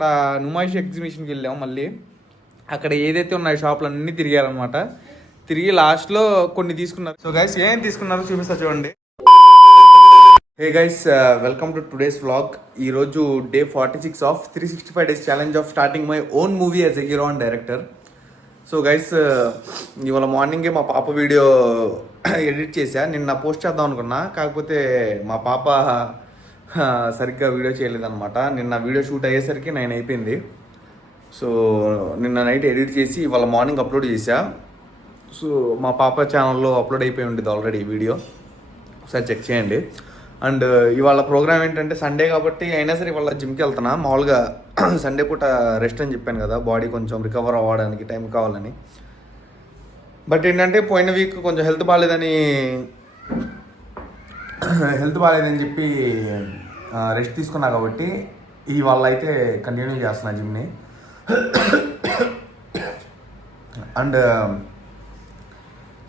అక్కడ నుమాయిష్ ఎగ్జిబిషన్కి వెళ్ళాం. మళ్ళీ అక్కడ ఏదైతే ఉన్నాయో షాపులు అన్నీ తిరిగారనమాట. తిరిగి లాస్ట్లో కొన్ని తీసుకున్నారు. సో గైస్ ఏం తీసుకున్నారో చూపిస్తా చూడండి. Hey guys, welcome to today's vlog. ఈరోజు day 46 of 365 days challenge of starting my own movie as a hero and director. So guys, ఇవాళ మార్నింగే మా పాప వీడియో ఎడిట్ చేశా. నిన్న పోస్ట్ చేద్దాం అనుకున్నా, కాకపోతే మా పాప సరిగ్గా వీడియో చేయలేదన్నమాట. నిన్న వీడియో షూట్ అయ్యేసరికి 9 అయిపోయింది. సో నిన్న నైట్ ఎడిట్ చేసి ఇవాళ మార్నింగ్ అప్లోడ్ చేశా. సో మా పాప ఛానల్లో అప్లోడ్ అయిపోయి ఉంటుంది ఆల్రెడీ వీడియో, ఒకసారి చెక్ చేయండి. అండ్ ఇవాళ ప్రోగ్రామ్ ఏంటంటే సండే కాబట్టి అయినా సరే ఇవాళ జిమ్కి వెళ్తున్నా. మామూలుగా సండే పూట రెస్ట్ అని చెప్పాను కదా, బాడీ కొంచెం రికవర్ అవ్వడానికి టైం కావాలని. బట్ ఏంటంటే పోయిన వీక్ కొంచెం హెల్త్ బాగాలేదని చెప్పి రెస్ట్ తీసుకున్నా కాబట్టి ఇవాళ అయితే కంటిన్యూ చేస్తున్నా జిమ్ని. అండ్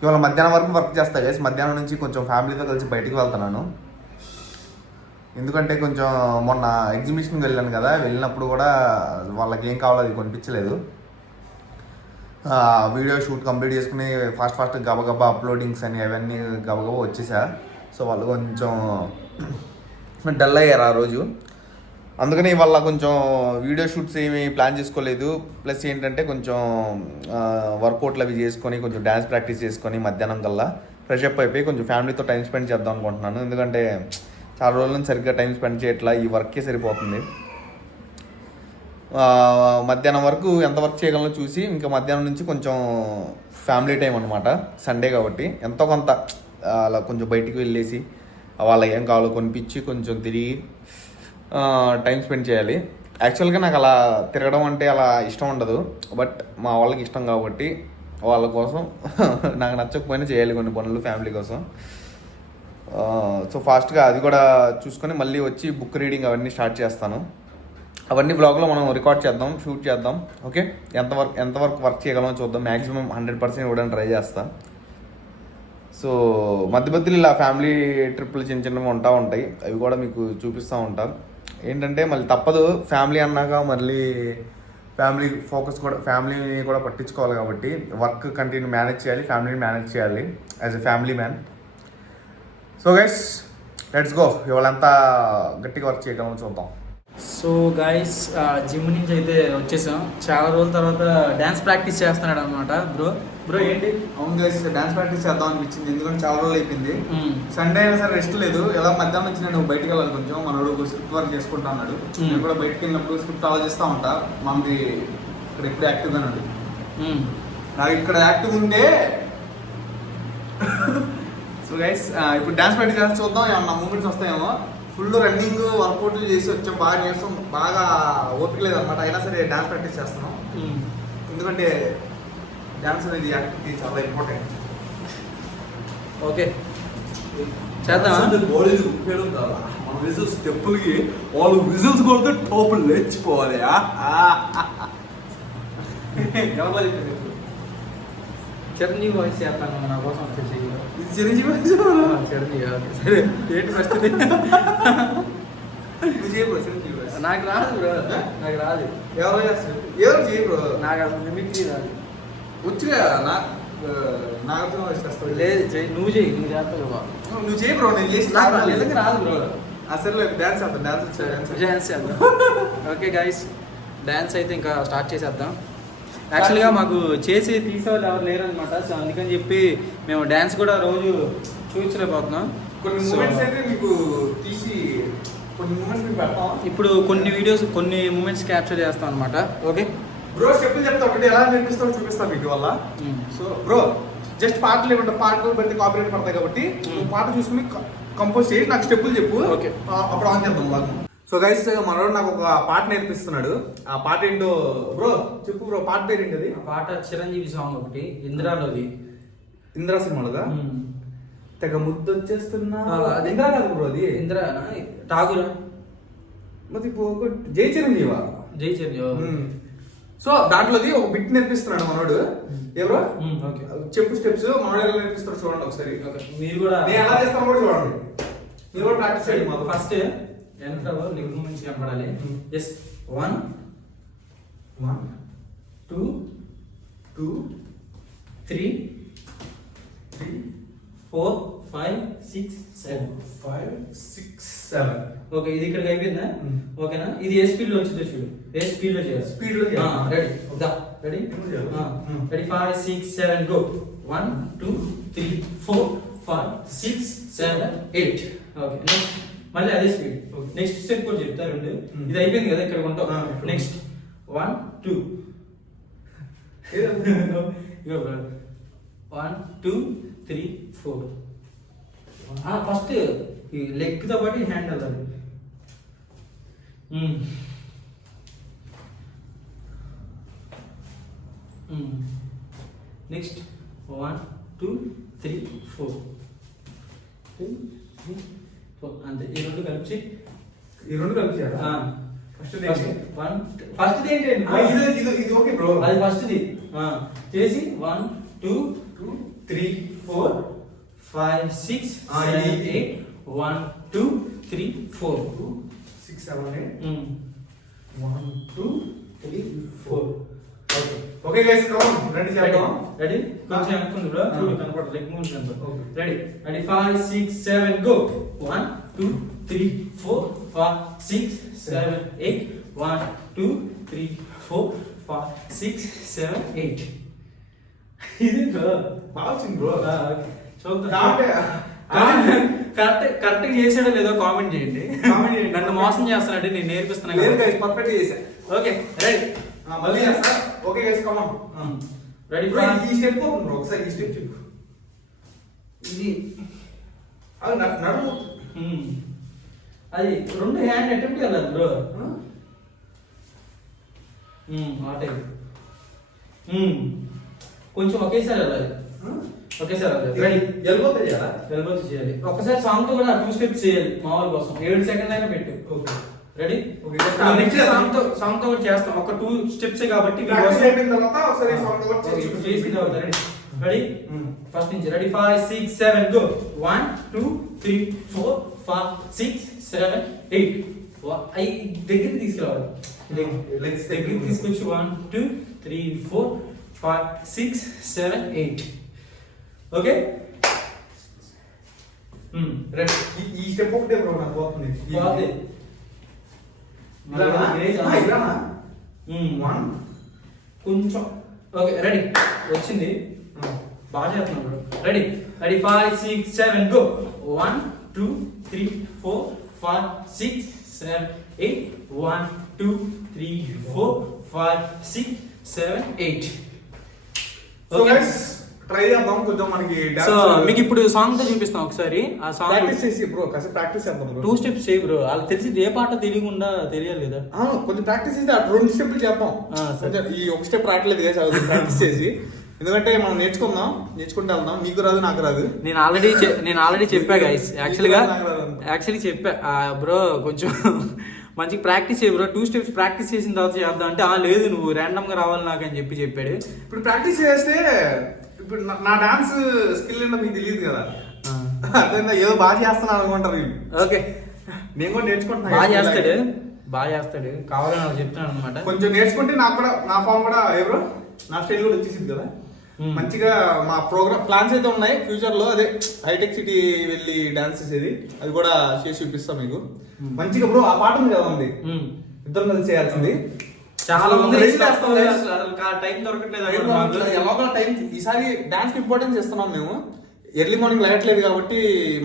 ఇవాళ మధ్యాహ్నం వరకు వర్క్ చేస్తా గైస్. మధ్యాహ్నం నుంచి కొంచెం ఫ్యామిలీతో కలిసి బయటికి వెళ్తున్నాను. ఎందుకంటే కొంచెం మొన్న ఎగ్జిబిషన్కి వెళ్ళాను కదా, వెళ్ళినప్పుడు కూడా వాళ్ళకి ఏం కావాలో అది కొనిపించలేదు. వీడియో షూట్ కంప్లీట్ చేసుకుని ఫాస్ట్ గబగబా అప్లోడింగ్స్ అని అవన్నీ గబగబా వచ్చేసా. సో వాళ్ళు కొంచెం డల్ అయ్యారు ఆ రోజు. అందుకని వాళ్ళ కొంచెం వీడియో షూట్స్ ఏమి ప్లాన్ చేసుకోలేదు. ప్లస్ ఏంటంటే కొంచెం వర్కౌట్లు అవి చేసుకొని కొంచెం డ్యాన్స్ ప్రాక్టీస్ చేసుకొని మధ్యాహ్నం కల్లా ఫ్రెష్ అప్ అయిపోయి కొంచెం ఫ్యామిలీతో టైం స్పెండ్ చేద్దాం అనుకుంటున్నాను. ఎందుకంటే చాలా రోజుల నుంచి సరిగ్గా టైం స్పెండ్ చేయట్లా, ఈ వర్కే సరిపోతుంది. మధ్యాహ్నం వరకు ఎంత వర్క్ చేయగలనో చూసి ఇంకా మధ్యాహ్నం నుంచి కొంచెం ఫ్యామిలీ టైం అనమాట. సండే కాబట్టి ఎంతో కొంత అలా కొంచెం బయటికి వెళ్ళేసి వాళ్ళకి ఏం కావాలో కొనిపించి కొంచెం తిరిగి టైం స్పెండ్ చేయాలి. యాక్చువల్గా నాకు అలా తిరగడం అంటే అలా ఇష్టం ఉండదు, బట్ మా వాళ్ళకి ఇష్టం కాబట్టి వాళ్ళ కోసం నాకు నచ్చకపోయినా చేయాలి కొన్ని పనులు ఫ్యామిలీ కోసం. సో ఫాస్ట్గా అది కూడా చూసుకొని మళ్ళీ వచ్చి బుక్ రీడింగ్ అవన్నీ స్టార్ట్ చేస్తాను. అవన్నీ బ్లాగ్లో మనం రికార్డ్ చేద్దాం, షూట్ చేద్దాం. ఓకే, ఎంతవరకు వర్క్ చేయగలమో చూద్దాం. మ్యాక్సిమం 100% ఇవ్వడానికి ట్రై చేస్తాను. సో మధ్యలో ఇలా ఫ్యామిలీ ట్రిప్పులు చిన్నవి ఉంటాయి, అవి కూడా మీకు చూపిస్తూ ఉంటాను. ఏంటంటే మళ్ళీ తప్పదు, ఫ్యామిలీ అన్నాక మళ్ళీ ఫ్యామిలీని కూడా పట్టించుకోవాలి కాబట్టి వర్క్ కంటిన్యూ మేనేజ్ చేయాలి, ఫ్యామిలీని మేనేజ్ చేయాలి as a family man. So guys, let's go. ఇవాళంతా గట్టిగా వర్క్ చేయగలమో చూద్దాం. సో గైస్, జిమ్ నుంచి అయితే వచ్చేసాం. చాలా రోజుల తర్వాత డ్యాన్స్ ప్రాక్టీస్ చేస్తున్నాడు అనమాట బ్రో ఏంటి? అవును గైస్, డ్యాన్స్ ప్రాక్టీస్ చేద్దాం అనిపించింది, ఎందుకంటే చాలా రోజులు అయిపోయింది. సండే అయినా సరే రెస్ట్ లేదు. ఎలా మధ్యాహ్నం నుంచి నేను బయటకు వెళ్ళాలి, కొంచెం మనోడు స్క్రిప్ట్ వర్క్ చేసుకుంటా అన్నాడు. నేను కూడా బయటకు వెళ్ళినప్పుడు స్క్రిప్ట్ ఆలోచిస్తూ ఉంటా. మనది ఇక్కడ ఎప్పుడు యాక్టివ్గా ఉన్నాడు. నాకు ఇక్కడ యాక్టివ్ ఉంటే సో గైస్, ఇప్పుడు డ్యాన్స్ ప్రాక్టీస్ చేస్తే చూద్దాం ఏమన్నా మూమెంట్స్ వస్తాయేమో. ఫుల్ రన్నింగ్ వర్కౌట్లు చేసి వచ్చాం, బాగా చేస్తాం, బాగా ఓపిక లేదనమాట. అయినా సరే డ్యాన్స్ ప్రాక్టీస్ చేస్తున్నాం, ఎందుకంటే డ్యాన్స్ అనేది యాక్టివిటీ చాలా ఇంపార్టెంట్. ఓకే చేద్దాం. మన విజిల్స్ స్టెప్పులకి వాళ్ళు విజిల్స్ కొడితే టోపులు లేచిపోవాలి. చిరంజీవి వాయిస్ చేస్తాను నా కోసం వచ్చేసి. చిరంజీవి సరే ఏంటి పరిస్థితి? నాకు రాదు బ్రో, నాకు రాదు. ఎవరు చేయ బ్రో, నాకు అసలు మిమిక్రీ రాదు. వచ్చిగా నాకు లేదు చెయ్యి, నువ్వు చేస్తావు బాబు. నువ్వు చేయి బ్రో, నేను చేసి ఎందుకు రాదు బ్రో. అసలు డ్యాన్స్ చేద్దాం. ఓకే గైస్, డ్యాన్స్ అయితే ఇంకా స్టార్ట్ చేసేద్దాం. యాక్చువల్గా మాకు చేసి తీసేవాళ్ళు ఎవరు లేరనమాట. సో అందుకని చెప్పి మేము డ్యాన్స్ కూడా రోజు చూపించలేకపోతున్నాం. కొన్ని మూమెంట్స్ అయితే మీకు తీసి కొన్ని మూమెంట్స్ మీకు పెడతాం. ఇప్పుడు కొన్ని మూమెంట్స్ క్యాప్చర్ చేస్తాం అనమాట. ఓకే బ్రో, స్టెప్పులు చెప్తా, ఒకటి ఎలా నేర్పిస్తామో చూపిస్తాం మీకు వల్ల. సో బ్రో, జస్ట్ పాటలు ఏమంటే పాటలు పెడితే కాపీరైట్ పడతాయి కాబట్టి నువ్వు పాట చూసుకుని కంపోజ్ చేయి, నాకు స్టెప్పులు చెప్పు. ఓకే, అప్పుడు ఆన్ చేద్దాం బాగా. సో గైస్, మనోడు నాకు ఒక పాట నేర్పిస్తున్నాడు. ఆ పాట ఏంటో బ్రో చెప్పు బ్రో, పాట పేరు ఏంటి? అది పాట చిరంజీవి సాంగ్ ఒకటి, ఇంద్రాలోది. ఇంద్రా సినిమాలుగా తెగ ముద్దొచ్చేస్తున్నా. అది ఇంద్రా కాదు బ్రో, అది ఇంద్రా ఠాగూరా. మరి జై చిరంజీవా? జై చిరంజీవి. సో దాంట్లోది ఒక బిట్ నేర్పిస్తున్నాడు మనోడు. ఎవరో చెప్పు స్టెప్స్ మనోడు ఎలా నేర్పిస్తాడు చూడండి ఒకసారి. మీరు కూడా నేను ఎలా చేస్తాను కూడా చూడండి. మీరు కూడా ప్రాక్టీస్ చేయండి. ఫస్ట్ ఎంటర్ లెగ్ మూమెంట్స్ కనపడాలి. జస్ట్ 1 1 2 2 3 3 4 5 6 7 5 6 7. ఓకే ఇది ఇక్కడికి అయిపోయిందా ఓకేనా ఇది ఏ స్పీడ్ లో వచ్చిందో చూడు ఏ స్పీడ్ లో చేయాలి స్పీడ్ లో చేయాలి. రెడీ దా ready ready 5 6 7 go 1 2 3 4 5 6 7 8 okay next మళ్ళీ అదే స్పీడ్ నెక్స్ట్ స్టెప్ కూడా చెప్తా రెండు ఇది అయిపోయింది కదా ఇక్కడ ఉంటావు నెక్స్ట్ 1 2 ఇగో 1 2 3 4 ఫస్ట్ ఈ లెగ్ తో పాటు హ్యాండ్ వెళ్ళాలి నెక్స్ట్ 1 2 3 4 అంతే ఈ రెండు కలిపి ఈ రెండు కలిపి చేయాలా? ఫస్ట్ ఏంటి ఇది ఓకే బ్రో. అది ఫస్ట్ది చేసి 1 2 3 4 5 6 7 8 1 2 3 4 6 7 8 1 2 3 4. Okay okay guys come ready చేద్దాం. రెడీ కొంచెం అనుకుంది బ్రో చూడు కనపడదు లెగ్ మూవ్ కనపడదు రెడీ రెడీ 5 6 7 గో 1 2 3 4 5 6 7 8 1 2 3 4 5 6 7 8 ఇది బ్రో బాగా వచ్చింది బ్రో. చూద్దాం కరెక్ట్ చేసాడో లేదో కామెంట్ చేయండి. నన్ను మోసం చేస్తానంటే నేను నేర్పిస్తున్నాను లేదు గైస్ పర్ఫెక్ట్ చేశా. ఓకే రెడీ మళ్ళీ చేస్తా. Okay guys come on ready ఈ స్టెప్ ఓపెన్ బ్రో. ఒకసారి ఈ స్టెప్ చెప్పు. ఇది అది నడుము అది రెండు హ్యాండ్ అటెంప్ట్ చేయాలి బ్రో ఆ టైం కొంచెం ఒకేసారి వెళ్ళాలి ఒకేసారి రెడీ ఎల్బోతో చేయాలా? ఎల్బోతో చేయాలి ఒకసారి సాంగ్ తో కూడా 2 స్టెప్స్ చేయాలి మామూలు కోసం 7 సెకండ్ అయినా పెట్టు okay ready okay next song తో కూడా చేస్తాం ఒక 2 స్టెప్స్ కాబట్టి ప్రాక్టీస్ అయిపోయిన తర్వాత ఒకసారి సాంగ్ కూడా చేసి రెడీ రెడీ ఫస్ట్ నుంచి రెడీ 5 6 7 గో 1 2 3 4 5 6 7 8 ఐ దగ్గరికి తీసుకురావాలి లెగ్స్ దగ్గరికి తీసుకొచ్చి 1 2 3 4 5 6 7 8 ఓకే రెడీ. ఈ స్టెప్ ఒకటే బ్రో నాకు పోతుంది. బాగుంది ఇలానా? 1 కొంచెం ఓకే రెడీ వచ్చింది బాగా చేస్తున్నాం bro ready ready 5 6 7 go 1 2 3 4 5 6 7 8 1 2 3 4 5 6 7 8 so guys try చేద్దాం కొంచెం మనకి సో మీకు ఇప్పుడు సాంగ్ తో చూపిస్తాం ఒకసారి ఆ సాంగ్ ప్రాక్టీస్ చేసి బ్రో కాసేపు ప్రాక్టీస్ చేద్దాం బ్రో. 2 స్టెప్స్ చేయి బ్రో వాళ్ళకి తెలిసి ఏ పాట తెలియకుండా తెలియాలి కదా కొంచెం ప్రాక్టీస్ చేసి ఆ 2 స్టెప్లు చేద్దాం. కొంచెం ఈ ఒక స్టెప్ రావట్లేదు కదా ప్రాక్టీస్ చేసి ఎందుకంటే మనం నేర్చుకుంటూ వెళ్దాం. మీకు రాదు నాకు రాదు. నేను ఆల్రెడీ చెప్పా గైస్ యాక్చువల్లీ చెప్పా బ్రో కొంచెం మంచిగా ప్రాక్టీస్ చేయ బ్రో 2 స్టెప్స్ ప్రాక్టీస్ చేసిన తర్వాత చేద్దాం అంటే లేదు నువ్వు ర్యాండమ్ గా రావాలి నాకు అని చెప్పాడు. ఇప్పుడు ప్రాక్టీస్ చేస్తే ఇప్పుడు నా డాన్స్ స్కిల్ ఏంటో మీకు తెలియదు కదా. అదే ఏదో బాగా చేస్తున్నాను అనుకుంటారు వీళ్ళు. ఓకే నేను కూడా నేర్చుకుంటున్నా. బాగా చేస్తాడు కావాలని నాకు చెప్తున్నాను అనమాట. కొంచెం నేర్చుకుంటే నాకు కూడా నా ఫామ్ కూడా ఎవరో నా స్టైల్ కూడా వచ్చేసింది కదా. మంచిగా మా ప్రోగ్రామ్ ప్లాన్స్ అయితే ఉన్నాయి ఫ్యూచర్ లో. అదే హైటెక్ సిటీ వెళ్ళి డాన్స్ చేసేది అది కూడా చేసి చూపిస్తాం మీకు మంచిగా బ్రో. ఆ పాట ఉంది కదా ఉంది ఇద్దరు కలిసి చేయాల్సింది. చాలా మంది టైం దొరకట్లేదు. టైం ఈసారి డాన్స్ ఇంపార్టెన్స్ ఇస్తున్నాం మేము. ఎర్లీ మార్నింగ్ లేట్లేదు కాబట్టి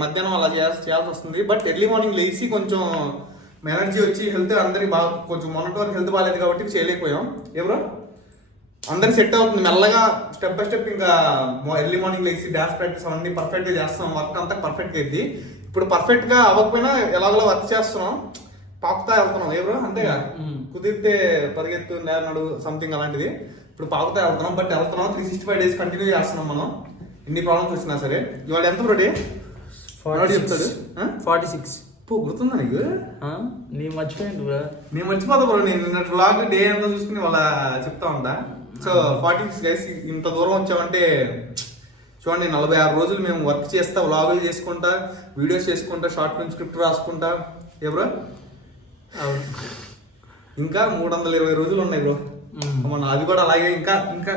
మధ్యాహ్నం అలా చేయాల్సి వస్తుంది. బట్ ఎర్లీ మార్నింగ్ లేచి కొంచెం ఎనర్జీ వచ్చి హెల్త్ అందరికి బాగా కొంచెం మొన్నటి వరకు హెల్త్ బాగాలేదు కాబట్టి చేయలేకపోయాం. ఎవరో అందరికి సెట్ అవుతుంది మెల్లగా స్టెప్ బై స్టెప్. ఇంకా ఎర్లీ మార్నింగ్ లేచి డాన్స్ ప్రాక్టీస్ అవన్నీ పర్ఫెక్ట్ గా చేస్తాం. వర్క్ అంతా పర్ఫెక్ట్ గా అయింది. ఇప్పుడు పర్ఫెక్ట్ గా అవ్వకపోయినా ఎలాగోలా వర్క్ చేస్తున్నాం. పాకుతా వెళ్తున్నాం ఎవరు అంతేగా. కుదిరితే పరిగెత్తు నడు సంథింగ్ అలాంటిది. ఇప్పుడు పాకుతా వెళ్తున్నాం. బట్ వెళ్తున్నాం 365 days కంటిన్యూ చేస్తున్నాం మనం. ఎన్ని ప్రాబ్లమ్స్ వచ్చినా సరే. ఇవాళ ఎంత బ్రోడే చెప్తాడు 46 గుర్తుందా నీకు? నీ మర్చిపోయింది బ్రో. నేను మర్చిపోతా బ్రో. నేను వ్లాగ్ డే అంతా చూసుకుని వాళ్ళ చెప్తా ఉంటా. సో 46 గైస్ ఇంత దూరం వచ్చామంటే చూడండి 46 రోజులు మేము వర్క్ చేస్తా వ్లాగులు చేసుకుంటా వీడియోస్ చేసుకుంటా షార్ట్ ఫిల్మ్ స్క్రిప్ట్ రాసుకుంటా ఎవరో ఇంకా 320 రోజులు ఉన్నాయి బ్రో. మన అది కూడా అలాగే ఇంకా ఇంకా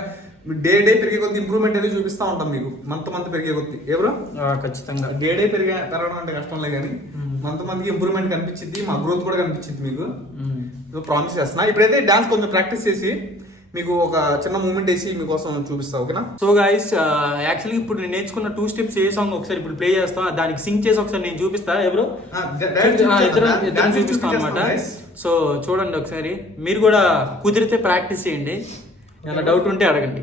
డే పెరిగే కొద్ది ఇంప్రూవ్మెంట్ అనేది చూపిస్తా ఉంటాం మీకు మంత్ పెరిగే కొద్ది ఎవరో ఖచ్చితంగా డే పెరగడం అంటే కష్టంలే కానీ మంత్కి ఇంప్రూవ్మెంట్ కనిపించింది, మా గ్రోత్ కూడా కనిపించింది మీకు. ప్రామిస్ చేస్తున్నా. ఇప్పుడైతే డాన్స్ కొంచెం ప్రాక్టీస్ చేసి మీకు ఒక చిన్న మూమెంట్ వేసి మీకోసం చూపిస్తా, ఓకేనా? సో గైస్ యాక్చువల్లీ ఇప్పుడు నేను నేర్చుకున్న 2 స్టెప్స్ ఏ సాంగ్ ఒకసారి ఇప్పుడు ప్లే చేస్తాం, దానికి సింగ్ చేసి ఒకసారి నేను చూపిస్తా. ఎవరు ఇద్దరు చూపిస్తాం అనమాట. సో చూడండి ఒకసారి, మీరు కూడా కుదిరితే ప్రాక్టీస్ చేయండి, ఏమైనా డౌట్ ఉంటే అడగండి.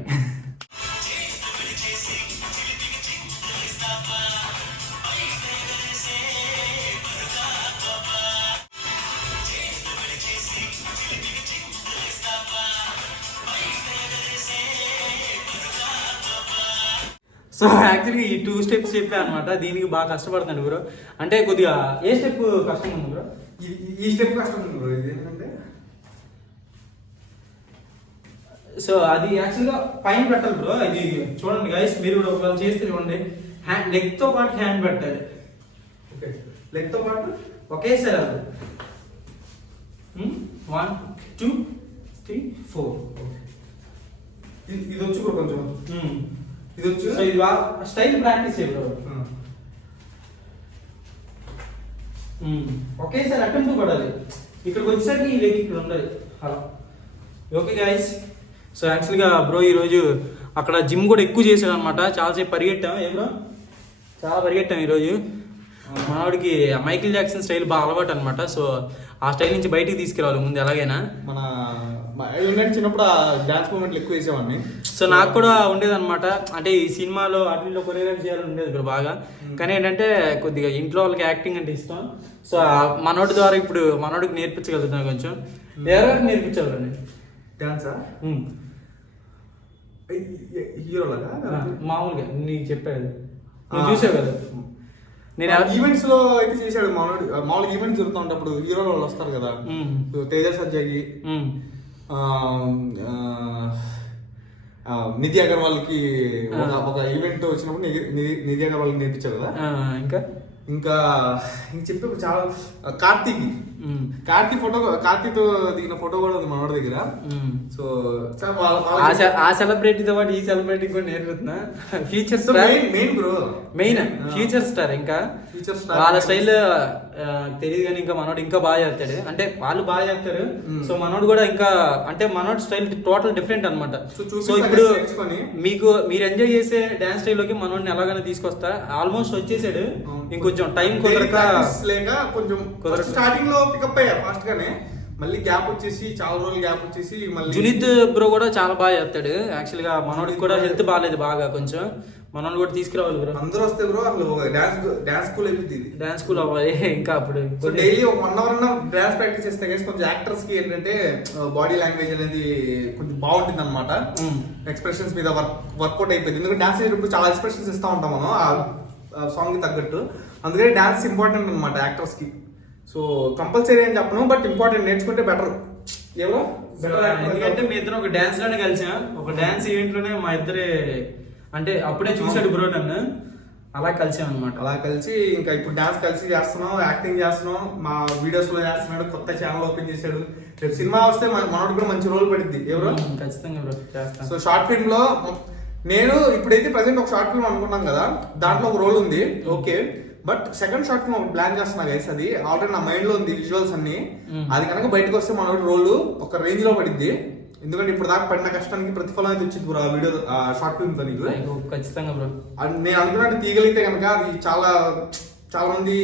సో యాక్చువల్లీ ఈ 2 స్టెప్స్ చెప్పా అనమాట. దీనికి బాగా కష్టపడుతున్నాడు బ్రో. అంటే కొద్దిగా ఏ స్టెప్ కష్టం ఉంది బ్రో? ఈ స్టెప్ కష్టం ఉంది బ్రో. ఇది ఏంటంటే సో అది యాక్చువల్గా పైన పెట్టాలి బ్రో. ఇది చూడండి గైస్, మీరు కూడా ఒకవేళ చేస్తే చూడండి, హ్యాండ్ లెగ్తో పాటు హ్యాండ్ పెట్టాలి. ఓకే, లెగ్తో పాటు ఒకేసారి అది 1 2 3 4. ఇది వచ్చు బ్రో కొంచెం. ఇది వచ్చు. సో ఇది స్టైల్ ప్రాక్టీస్ చేయ బ్రో. ఒకేసారి అటెంప్ట్ పడాలి. ఇక్కడికి వచ్చేసరికి ఈ లెగ్ ఇక్కడ ఉండాలి అలా. ఓకే గైస్, సో యాక్చువల్గా బ్రో ఈరోజు అక్కడ జిమ్ కూడా ఎక్కువ చేశాడు అనమాట. చాలాసేపు పరిగెట్టాం. ఏ బ్రో, చాలా పరిగెట్టాం ఈరోజు. మనవాడికి మైకిల్ జాక్సన్ స్టైల్ బాగా అలవాటు అనమాట. సో ఆ స్టైల్ నుంచి బయటికి తీసుకురావాలి ముందు ఎలాగైనా. మన చిన్నప్పుడు ఆ డాన్స్ మూమెంట్లు ఎక్కువ వేసేవాడిని. సో నాకు కూడా ఉండేది అనమాట. అంటే ఈ సినిమాలో వాటిల్లో కొరియోగ్రాఫ్ చేయాలని ఉండేది ఇప్పుడు బాగా. కానీ ఏంటంటే కొద్దిగా ఇంట్లో వాళ్ళకి యాక్టింగ్ అంటే ఇష్టం. సో మనోడి ద్వారా ఇప్పుడు మనోడికి నేర్పించగలుగుతాను కొంచెం. ఎవరికి నేర్పించాలండి డాన్సా? హీరోలాగా మామూలుగా నీకు చెప్పాడు, నువ్వు చూసావు కదా. నేను ఈవెంట్స్ లో అయితే చేశాడు. మామూలుగా ఈవెంట్స్ జరుగుతూ ఉంటప్పుడు హీరో వాళ్ళు వస్తారు కదా, తేజ సజ్జాకి, నిధి అగర్వాల్కి ఒక ఈవెంట్ వచ్చినప్పుడు నిధి అగర్వాల్కి నేర్పించారు కదా. ఇంకా చెప్పే చాలా కార్తీతో దిగిన ఫోటో కూడా ఉంది మనోడి దగ్గర. సో ఆ సెలబ్రిటీతో పాటు ఈ సెలబ్రిటీ కూడా నేర్పుతున్నా. ఫ్యూచర్ మెయిన్ బ్రో, మెయిన్ ఫ్యూచర్ స్టార్. ఇంకా వాళ్ళ స్టైల్ తెలియదు కానీ ఇంకా మనోడు ఇంకా బాగా చేస్తాడు. అంటే వాళ్ళు బాగా చేస్తారు. సో మనోడు కూడా ఇంకా అంటే మనోడు స్టైల్ టోటల్ డిఫరెంట్ అనమాట. సో ఇప్పుడు మీరు ఎంజాయ్ చేసే డాన్స్ స్టైల్లోకి మనోడిని ఎలాగైనా తీసుకొస్తా. ఆల్మోస్ట్ వచ్చేసాడు. ఇంకొంచెం టైం కుదరక కొంచెం స్టార్టింగ్ లో పికప్ అయ్యా ఫాస్ట్ గానే. మళ్ళీ గ్యాప్ వచ్చేసి చాలా రోజులు గ్యాప్ వచ్చేసి మళ్ళీ జునిత్ బ్రో కూడా చాలా బాగా చేస్తాడు. యాక్చువల్ గా మనోడికి కూడా హెల్త్ బాగాలేదు బాగా, కొంచెం మనోడు కూడా తీసుకురావాలి బ్రో. అందరూ వస్తే బ్రో అసలు డాన్స్ స్కూల్ అయిపోయింది. డాన్స్ స్కూల్ అవ్వాలి ఇంకా అప్పుడు డైలీ ఒక 1 hour డాన్స్ ప్రాక్టీస్ చేస్తే కొంచెం యాక్టర్స్ కి ఏంటంటే బాడీ లాంగ్వేజ్ అనేది కొంచెం బాగుంటుంది అనమాట. ఎక్స్ప్రెషన్స్ మీద వర్కౌట్ అయిపోయింది. ఎందుకంటే డాన్స్ చేసేటప్పుడు చాలా ఎక్స్ప్రెషన్స్ ఇస్తా ఉంటాం మనం ఆ సాంగ్ కి తగ్గట్టు. అందుకని డాన్స్ ఇంపార్టెంట్ అనమాట యాక్టర్స్ కి. సో కంపల్సరీ అని చెప్పను, బట్ ఇంపార్టెంట్, నేర్చుకుంటే బెటర్. ఎవరో ఎందుకంటే మీ ఇద్దరు ఒక డాన్స్ లోనే కలిసాం. ఒక డాన్స్ ఈవెంట్ లోనే మా ఇద్దరే అంటే అప్పుడే చూసాడు బ్రో నన్ను, అలా కలిసాం అనమాట. అలా కలిసి ఇంకా ఇప్పుడు డాన్స్ కలిసి చేస్తున్నాం, యాక్టింగ్ చేస్తున్నాం, మా వీడియోస్ లో చేస్తున్నాడు, కొత్త ఛానల్ ఓపెన్ చేశాడు. రేపు సినిమా వస్తే మనోడు కూడా మంచి రోల్ పడుద్ది. ఎవరో ఖచ్చితంగా బ్రో చేస్తాను. సో షార్ట్ ఫిల్మ్ లో నేను ఇప్పుడైతే ప్రెసెంట్ ఒక షార్ట్ ఫిల్మ్ అనుకున్నాం కదా, దాంట్లో ఒక రోల్ ఉంది. Okay, but second short film ఒకటి ప్లాన్ చేస్తున్నా గైస్. అది ఆల్రెడీ నా మైండ్ లో ఉంది, విజువల్స్ అన్ని. అది కనుక బయటకు వస్తే మనోడి రోల్ ఒక రేంజ్ లో పడిద్ది. ఎందుకంటే ఇప్పుడు దాకా పడిన కష్టానికి ప్రతిఫలం అయితే వచ్చింది బ్రో ఆ వీడియో షార్ట్ ఫిల్మ్ తో. నీకు ఖచ్చితంగా బ్రో నేను అనుకున్నట్టు తీయగలిగితే కనుక అది చాలా చాలా మంది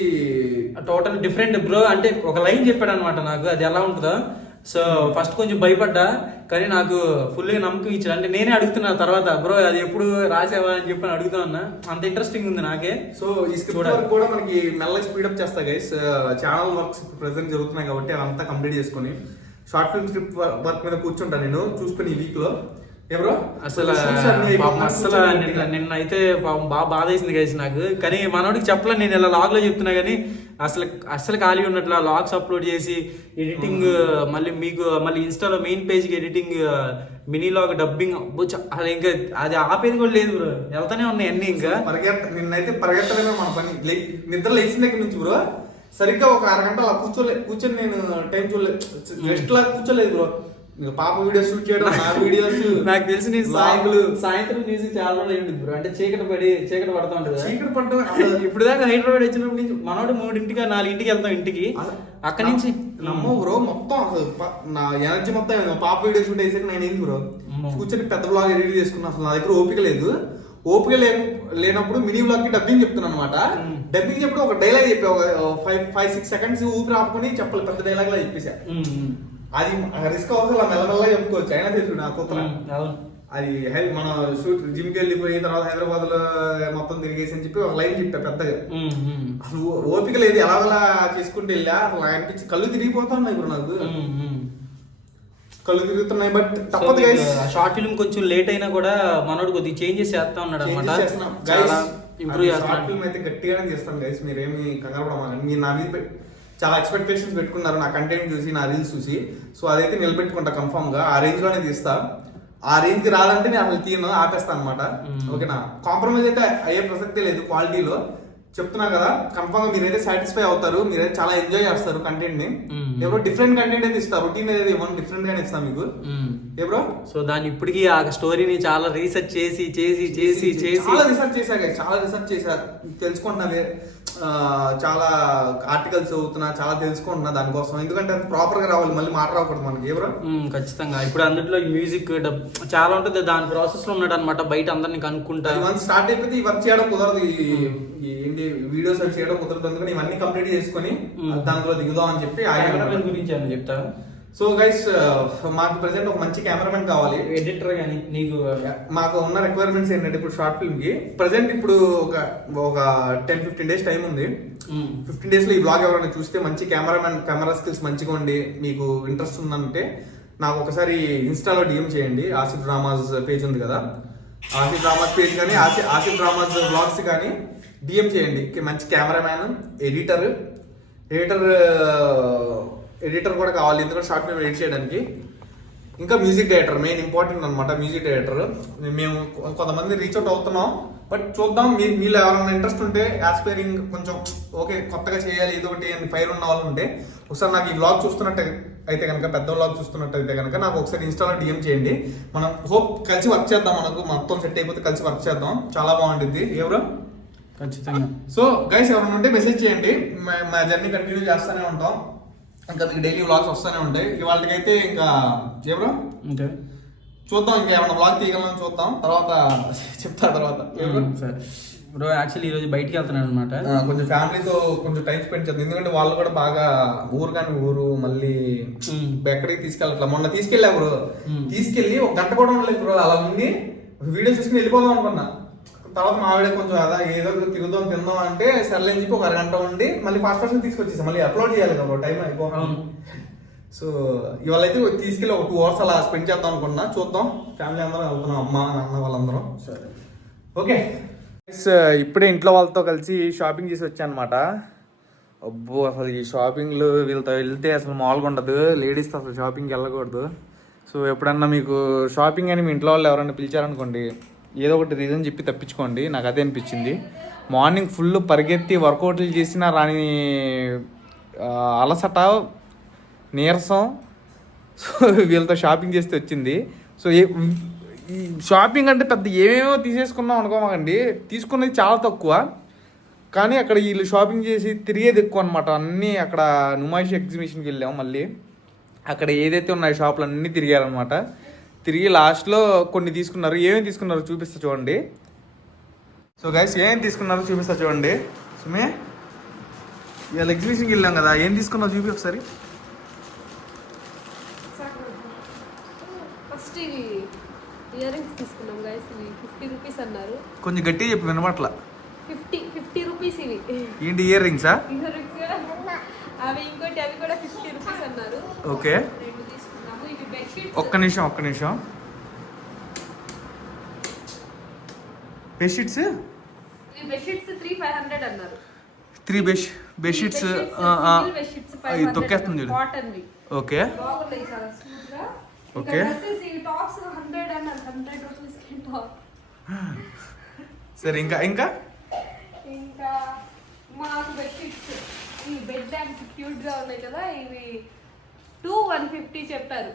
టోటల్ డిఫరెంట్ బ్రో. అంటే ఒక లైన్ చెప్పాడు అనమాట నాకు, అది ఎలా ఉంటుందో. సో ఫస్ట్ కొంచెం భయపడ్డా, కానీ నాకు ఫుల్గా నమ్మకం ఇచ్చాడు. అంటే నేనే అడుగుతున్నా తర్వాత, బ్రో అది ఎప్పుడు రాసేవా అని చెప్పి అడుగుతున్నా. అంత ఇంట్రెస్టింగ్ ఉంది నాకే. సో ఈ స్క్రిప్ట్ వర్క్ కూడా మనకి మెల్లగా స్పీడప్ చేస్తా గైస్. ఛానల్ వర్క్స్ ప్రెసెంట్ జరుగుతున్నాయి కాబట్టి అవంతా కంప్లీట్ చేసుకొని షార్ట్ ఫిల్మ్ స్క్రిప్ట్ వర్క్ మీద కూర్చుంటాను నేను చూసుకుని ఈ వీక్ లో. ఎవరో అసలు నిన్న అయితే బాగా బాధ వేసింది గైస్ నాకు. కానీ మనోడికి చెప్పలే, నేను ఇలా లాగ్ లో చెప్తున్నా కానీ అసలు ఖాళీ ఉన్నట్ల లాగ్స్ అప్లోడ్ చేసి ఎడిటింగ్, మళ్ళీ ఇన్స్టాలో మెయిన్ పేజ్ కి ఎడిటింగ్, మినీ లాగ్, డబ్బింగ్, అది ఇంకా అది ఆపేది కూడా లేదు బ్రో. వెళ్తానే ఉన్నాయి అన్ని. ఇంకా నిన్నైతే పరిగెత్తడమే మన పని. నిద్ర లేచిన దగ్గర నుంచి బ్రో సరిగ్గా ఒక 1 గంట అలా కూర్చొని నేను టైం చూడలేదు, రెస్ట్ లా కూర్చోలేదు బ్రో. పాప వీడియోస్ షూట్ చేయడం, నా వీడియోస్. నాకు తెలిసి నీ బ్లాగులు. సాయంత్రం చేసి చాలా రోజులు ఏంటి బ్రో, అంటే చీకటి పడతా ఉంటుంది. చీకటి పడటం ఇప్పుడు దాకా హైదరాబాద్ వచ్చినప్పటి నుంచి మనోడు 3 4 వెళ్తాం ఇంటికి. అక్కడి నుంచి నమ్మ బ్రో మొత్తం అసలు నా ఎనర్జీ మొత్తం పాప వీడియో షూట్ వేసాక నేను ఏంది బ్రో కూర్చొని పెద్ద బ్లాగ్ ఎడిట్ చేసుకున్నా. అసలు నా దగ్గర ఓపిక లేదు. ఓపిక లేనప్పుడు మినీ బ్లాగ్ కి డబ్బింగ్ చెప్తున్నాను అనమాట. డబ్బింగ్ చెప్పి ఒక డైలాగ్ చెప్పా, ఒక 5-6 సెకండ్స్ ఊపిరి ఆపుకొని చెప్పాలి, పెద్ద డైలాగ్ లా చెప్పేసా. అది రిస్క్ అవసరం, మెల్లమెల్లగా చెప్పుకోవచ్చు. అయినా తెలుసు నా కొత్త అది మన షూట్ జిమ్ కి వెళ్ళిపోయి తర్వాత హైదరాబాద్ లో మొత్తం తిరిగేసి అని చెప్పి ఒక లైన్ చెప్పా పెద్దగా. అసలు ఓపిక లేదు, ఎలాగలా చేసుకుంటూ వెళ్ళా. అసలు అనిపించి కళ్ళు తిరిగిపోతున్నాయి ఇప్పుడు నాకు, కళ్ళు తిరుగుతున్నాయి. బట్ తప్పదు గైస్. షార్ట్ ఫిల్మ్ కొంచెం లేట్ అయినా కూడా మనోడు కొద్దిగా చేంజెస్ చేస్తా ఉన్నాడు అనమాట. ఇంప్రూవ్ చేస్తాం. షార్ట్ ఫిల్మ్ అయితే గట్టిగానే చేస్తాను గైస్, మీరేమి కంగారు పడమాకండి. మీరు నా మీద చాలా ఎక్స్పెక్టేషన్స్ పెట్టుకున్నారు నా కంటెంట్ చూసి, నా రీల్స్ చూసి. సో అదైతే నిలబెట్టుకుంటా కన్ఫర్మ్ గా. ఆ రేంజ్ లోనే తీస్తా. ఆ రేంజ్ కి రాదంటే నేను అసలు తీయను, ఆపేస్తాను అనమాట. ఓకేనా, కాంప్రమైజ్ అయితే అయ్యే ప్రసక్తే లేదు క్వాలిటీలో. చెప్తున్నా కదా, కన్ఫర్మ్ గా మీరైతే సాటిస్ఫై అవుతారు, మీరైతే చాలా ఎంజాయ్ చేస్తారు కంటెంట్ ని. ఎవరో డిఫరెంట్ కంటెంట్ అయితే ఇస్తారు, రొటీన్ అనేది ఇవ్వను, డిఫరెంట్ గానే ఇస్తాను మీకు. ఎవరో సో దాన్ని ఇప్పటికీ ఆ స్టోరీని చాలా రీసెర్చ్ చేసి చాలా రిసర్చ్ చేశారు, చాలా రిసర్చ్ చేశారు. తెలుసుకుంటున్నా, చాలా ఆర్టికల్స్ చదువుతున్నా, చాలా తెలుసుకుంటున్నా దానికోసం. ఎందుకంటే అది ప్రాపర్ గా రావాలి, మళ్ళీ మాట రాకూడదు మనకి. ఎవరో ఖచ్చితంగా ఇప్పుడు అందులో మ్యూజిక్ చాలా ఉంటుంది, దాని ప్రాసెస్ లో ఉన్నాడు అనమాట. బయట అందరిని కనుక్కుంటారు. స్టార్ట్ అయిపోతే ఈ వర్క్ చేయడం కుదరదు, ఏంటి వీడియోస్ చేయడం కుదరదు. అందుకని ఇవన్నీ కంప్లీట్ చేసుకుని దాంట్లో దిగుదాం అని చెప్పి గురించి అని చెప్తా. సో గైస్, మాకు ప్రెసెంట్ ఒక మంచి కెమెరామెన్ కావాలి, ఎడిటర్ గానీ. నీకు మాకు ఉన్న రిక్వైర్మెంట్స్ ఏంటంటే ఇప్పుడు షార్ట్ ఫిల్మ్ కి ప్రెసెంట్ ఇప్పుడు ఒక 10-15 డేస్ టైం ఉంది. 15 డేస్ లో ఈ బ్లాగ్ ఎవరైనా చూస్తే మంచి కెమెరా స్కిల్స్ మంచిగా ఉండి మీకు ఇంట్రెస్ట్ ఉందంటే నాకు ఒకసారి ఇన్స్టాలో డిఎం చేయండి. ఆసిఫ్ డ్రామాస్ పేజ్ ఉంది కదా, ఆసిఫ్ డ్రామాస్ పేజ్ కానీ ఆసిఫ్ డ్రామాస్ బ్లాగ్స్ కానీ డిఎం చేయండి. మంచి కెమెరామ్యాన్, ఎడిటర్ కూడా కావాలి, ఎందుకంటే షార్ట్ ఫిల్మ్ ఎడిట్ చేయడానికి. ఇంకా మ్యూజిక్ డైరెక్టర్ మెయిన్ ఇంపార్టెంట్ అనమాట. మ్యూజిక్ డైరెక్టర్ మేము కొంతమంది రీచ్ అవుట్ అవుతున్నాం, బట్ చూద్దాం. మీరు ఎవరైనా ఇంట్రెస్ట్ ఉంటే, యాస్పైరింగ్ కొంచెం ఓకే కొత్తగా చేయాలి ఏదో ఒకటి అని ఫైర్ ఉన్న వాళ్ళు ఉంటే ఒకసారి నాకు ఈ వ్లాగ్ చూస్తున్నట్టు అయితే కనుక, పెద్ద వ్లాగ్ చూస్తున్నట్టు అయితే కనుక నాకు ఒకసారి ఇన్స్టాలో డిఎం చేయండి. మనం హోప్ కలిసి వర్క్ చేద్దాం. మనకు మొత్తం సెట్ అయిపోతే కలిసి వర్క్ చేద్దాం, చాలా బాగుంటుంది. ఎవరు ఖచ్చితంగా. సో గైస్ ఎవరైనా ఉంటే మెసేజ్ చేయండి, మా జర్నీ కంటిన్యూ చేస్తూనే ఉంటాం. ఇంకా మీకు డైలీ వ్లాగ్స్ వస్తూనే ఉంటాయి. ఇవాళకైతే ఇంకా ఎవరు చూద్దాం, ఇంకా ఏమన్నా వ్లాగ్ తీయగలను చూద్దాం, తర్వాత చెప్తా. తర్వాత బ్రో యాక్చువల్లీ ఈరోజు బయటికి వెళ్తున్నాను అనమాట. కొంచెం ఫ్యామిలీతో కొంచెం టైం స్పెండ్ చేద్దాం, ఎందుకంటే వాళ్ళు కూడా బాగా ఊరు మళ్ళీ ఎక్కడికి తీసుకెళ్ళట్లా. మొన్న తీసుకెళ్ళా బ్రో, తీసుకెళ్ళి 1 గంట కూడా ఉండలేదు బ్రో. అలా ఉంది, వీడియో చూసుకుని వెళ్ళిపోదాం అనుకున్నా. తర్వాత మా ఆవిడ కొంచెం అదా ఏదో తిరుగుదాం తిందాం అంటే సర్లే అని చెప్పి 1 అరగంట ఉండి మళ్ళీ ఫాస్ట్ తీసుకొచ్చేసాం. మళ్ళీ అప్లోడ్ చేయాలి కదా, టైం అయిపోవాలి. సో ఇవాళ అయితే తీసుకెళ్ళి ఒక 2 hours అలా స్పెండ్ చేద్దాం అనుకున్నా. చూద్దాం, ఫ్యామిలీ అందరం వెళ్తున్నాం, అమ్మ నాన్న వాళ్ళందరం. సరే ఓకే. ఇప్పుడే ఇంట్లో వాళ్ళతో కలిసి షాపింగ్ చేసి వచ్చా అనమాట. అబ్బో అసలు ఈ షాపింగ్లు వీళ్ళతో వెళ్తే అసలు మామూలుగా ఉండదు, లేడీస్తో అసలు షాపింగ్కి వెళ్ళకూడదు. సో ఎప్పుడన్నా మీకు షాపింగ్ అని మీ ఇంట్లో వాళ్ళు ఎవరైనా పిలిచారనుకోండి, ఏదో ఒకటి రీజన్ చెప్పి తప్పించుకోండి. నాకు అదే అనిపించింది. మార్నింగ్ ఫుల్ పరిగెత్తి వర్కౌట్లు చేసినా రాని అలసట, నీరసం. సో వీళ్ళతో షాపింగ్ చేస్తే వచ్చింది. సో ఈ షాపింగ్ అంటే పెద్ద ఏమేమో తీసేసుకున్నాం అనుకోమాకండి, తీసుకునేది చాలా తక్కువ. కానీ అక్కడ వీళ్ళు షాపింగ్ చేసి తిరిగేది ఎక్కువ అనమాట. అన్నీ అక్కడ నుమాయిష్ ఎగ్జిబిషన్కి వెళ్ళాము, మళ్ళీ అక్కడ ఏదైతే ఉన్నాయో షాపులు అన్నీ తిరిగారనమాట. తిరిగి లాస్ట్లో కొన్ని తీసుకున్నారు. ఏమేమి తీసుకున్నారో చూపిస్తా చూడండి. సో గైస్ ఏమేమి తీసుకున్నారో చూపిస్తా చూడండి. సుమే ఇవాళ ఎగ్జిబిషన్కి వెళ్ళాం కదా, ఏం తీసుకున్నావు చూపి ఒకసారి. ఫస్ట్ ఇవి ఇయర్ రింగ్స్ తీసుకున్నాం గైస్, ఇవి 50 రూపీస్ అన్నారు. కొంచెం గట్టిగా చెప్పి వినపట్ల. 50 రూపీస్ ఇవి. ఏంటి ఇయర్ రింగ్సా? ఇయర్ రింగ్స్ అవి ఇంకోటి, అవి కూడా 50 రూపీస్ అన్నారు. ఓకే, రెండు తీసుకున్నాము. ఇవి బెడ్షీట్స్. ఒక్క నిమిషం. బెడ్షీట్స్ ఇవి బెడ్షీట్స్ 3,500 అన్నారు. 3 బెడ్షీట్స్ తొక్కేస్తుంది చూడు. కాటన్ వి. ఓకే బాగున్నాయి చాలా స్మూత్ గా. ఓకే, ఈ టాప్స్ 100 అన్నారు. 100 రూపీస్ కి టాప్. సరే ఇంకా మాకు బెడ్షీట్స్, ఈ బెడ్ బ్యాగ్స్ క్యూట్ గా ఉన్నాయి కదా, ఇవి 2,150 చెప్పారు.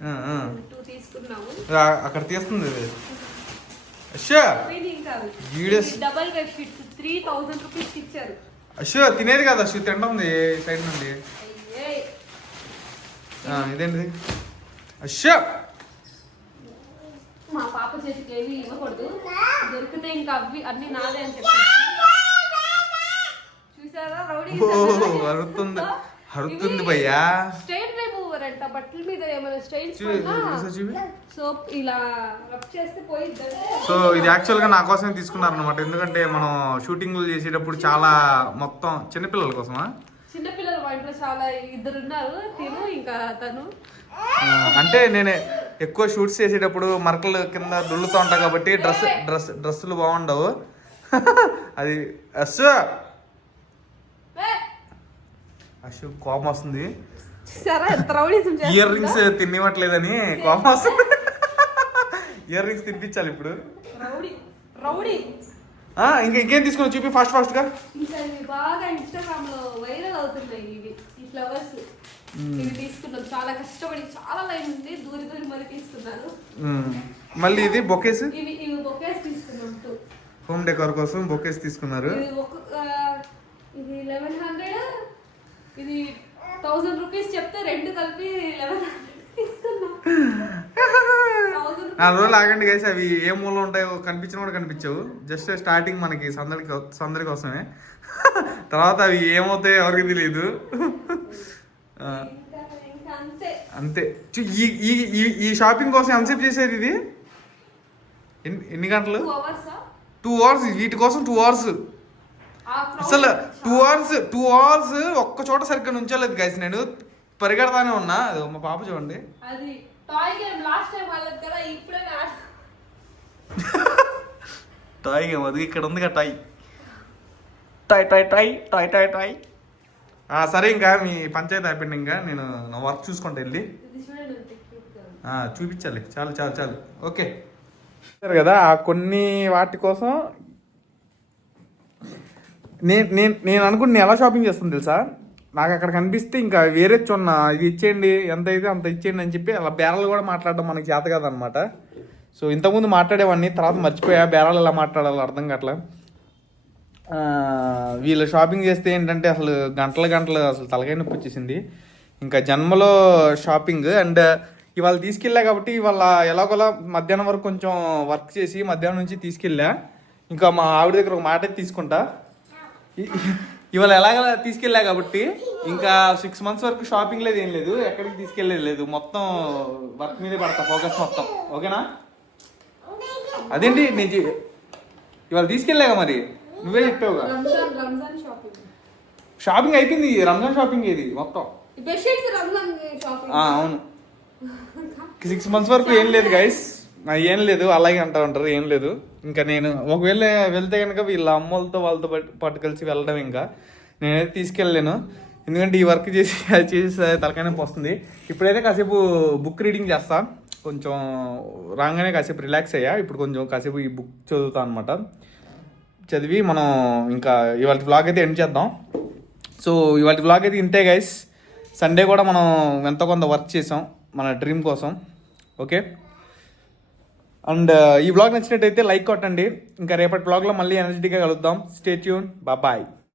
2 తీసుకున్నాము. అక్కడ తీస్తుంది ఇది. అశ్షా ఇది ఇంకా videos double bed sheets 3000 rupees ఇచ్చారు. అశ్షా తినేది కదా అశ్షు తింటుంది సైడ్ నుండి. అయ్యే ఇదేంటిది అశ్షా మా పాప చేతికి ఏవి ఇవ్వకూడదు, దొరికితే ఇంకా అవి అన్ని నాదే అని చెప్పి చూసారా రౌడీ. అరుతుంది అరుతుంది భయ్యా. స్టెయిన్ రిమూవర్ అంట, బట్టల మీద ఏమైనా స్టెయిన్స్ సో ఇలా రబ్ చేస్తే పోయిద్ది. సో ఇది యాక్చువల్గా నా కోసమే తీసుకున్నారనమాట, ఎందుకంటే మనం షూటింగ్లు చేసేటప్పుడు చాలా మొత్తం చిన్నపిల్లల కోసమా. చిన్నపిల్లలు మా ఇంట్లో చాలా 2 ఉన్నారు, తిను ఇంకా తను. అంటే నేను ఎక్కువ షూట్స్ చేసేటప్పుడు మరకలు కింద దుల్లుతూ ఉంటా కాబట్టి డ్రెస్సులు బాగుండవు. అది అశు కోపం వస్తుంది. ఇయర్ రింగ్స్ తినివ్వట్లేదని కోపం వస్తుంది. ఇయర్ రింగ్స్ తినిపించాలి ఇప్పుడు. ఇంకేం తీసుకుని చూపి ఫాస్ట్ గా. ఇంకా ఇవి బాగా ఇన్స్టాగ్రామ్ లో వైరల్ అవుతున్నాయి ఇవి, ఈ ఫ్లవర్స్. ఇవి తీసుకున్నాం చాలా కష్టపడి, చాలా లైన్ ఉంది, దూరి మరి తీసుకున్నాను. మళ్ళీ ఇది బొకేస్, ఇవి బొకేస్ తీసుకున్నాం 2 హోమ్ డెకోర్ కోసం బొకేస్ తీసుకున్నారు. ఇది 1100, ఇది 1000 రూపీస్ చెప్తే 2 కలిపి 1100 తీసుకున్నాం. 1000 4 రోజులు ఆగండి గైస్, అవి ఏ మూల ఉంటాయో కనిపించిన కూడా కనిపించవు. జస్ట్ స్టార్టింగ్ మనకి సందడి కోసమే. తర్వాత అవి ఏమవుతాయో ఎవరికి తెలియదు. అంతే. ఈ షాపింగ్ కోసం ఎంతసేపు చేసేది ఇది? ఎన్ని గంటలు? 2 అవర్స్. వీటి కోసం 2 అవర్స్. అసలు 2 అవర్స్ ఒక్క చోట సరిగ్గా నుంచోలేదు గైస్. నేను పరిగెడతానే ఉన్నా. మా పాప చూడండి, అది టాయ్ గేమ్ లాస్ట్ టైం వాళ్ళది కదా, ఇప్పుడే టాయ్ గేమ్ అది ఇక్కడ ఉంది కదా. టాయ్. సరే ఇంకా మీ పంచాయతీ అయిపోయింది, ఇంకా నేను నా వర్క్ చూసుకుంటా వెళ్ళి. చూపించాలి. చాలు ఓకే సరే కదా. ఆ కొన్ని వాటి కోసం నేను అనుకుని ఎలా షాపింగ్ చేస్తాను తెలుసా? నాకు అక్కడ కనిపిస్తే ఇంకా వేరే చొన్న ఇది ఇచ్చేయండి, ఎంత అయితే అంత ఇచ్చేయండి అని చెప్పి అలా బేరాలు కూడా మాట్లాడడం మనకి చేత కదనమాట. సో ఇంతకుముందు మాట్లాడేవాడిని, తర్వాత మర్చిపోయా బేరాలు ఎలా మాట్లాడాలో అర్థం కావట్లే. వీళ్ళు షాపింగ్ చేస్తే ఏంటంటే అసలు గంటలు అసలు తలకాయ నొప్పి వచ్చేసింది. ఇంకా జన్మలో షాపింగ్. అండ్ ఇవాళ తీసుకెళ్ళా కాబట్టి ఇవాళ ఎలాగోలా మధ్యాహ్నం వరకు కొంచెం వర్క్ చేసి మధ్యాహ్నం నుంచి తీసుకెళ్ళా. ఇంకా మా ఆవిడ దగ్గర ఒక మాట తీసుకుంటా. ఇవాళ ఎలాగ తీసుకెళ్ళా కాబట్టి ఇంకా 6 months వరకు షాపింగ్ లేదు, ఏం లేదు, ఎక్కడికి తీసుకెళ్ళేది లేదు. మొత్తం వర్క్ మీదే పడతా ఫోకస్ మొత్తం. ఓకేనా? అదేంటి నేను ఇవాళ తీసుకెళ్ళాగా, మరి నువ్వే చెప్పావుగా. షాపింగ్ అయిపోయింది, రంజాన్ షాపింగ్ ఇది మొత్తం. అవును. 6 months వరకు ఏం లేదు గైస్, ఏం లేదు, అలాగే అంటా ఉంటారు, ఏం లేదు. ఇంకా నేను ఒకవేళ వెళ్తే కనుక వీళ్ళ అమ్మలతో వాళ్ళతో పట్టు కలిసి వెళ్ళడం. ఇంకా నేనైతే తీసుకెళ్ళలేను, ఎందుకంటే ఈ వర్క్ చేసి తలకాయ నొప్పి వస్తుంది. ఇప్పుడైతే కాసేపు బుక్ రీడింగ్ చేస్తా. కొంచెం రాగానే కాసేపు రిలాక్స్ అయ్యా. ఇప్పుడు కొంచెం కాసేపు ఈ బుక్ చదువుతాను అనమాట. చదివి మనం ఇంకా ఇవాళ వ్లాగ్ అయితే ఎండ్ చేద్దాం. సో ఇవాళ వ్లాగ్ అయితే ఇంతే గైస్. సండే కూడా మనం ఎంతో కొంత వర్క్ చేసాం మన డ్రీమ్ కోసం. ఓకే, అండ్ ఈ వ్లాగ్ నచ్చినట్టయితే లైక్ కొట్టండి. ఇంకా రేపటి వ్లాగ్లో మళ్ళీ ఎనర్జెటిక్గా కలుద్దాం. Stay tune, bye.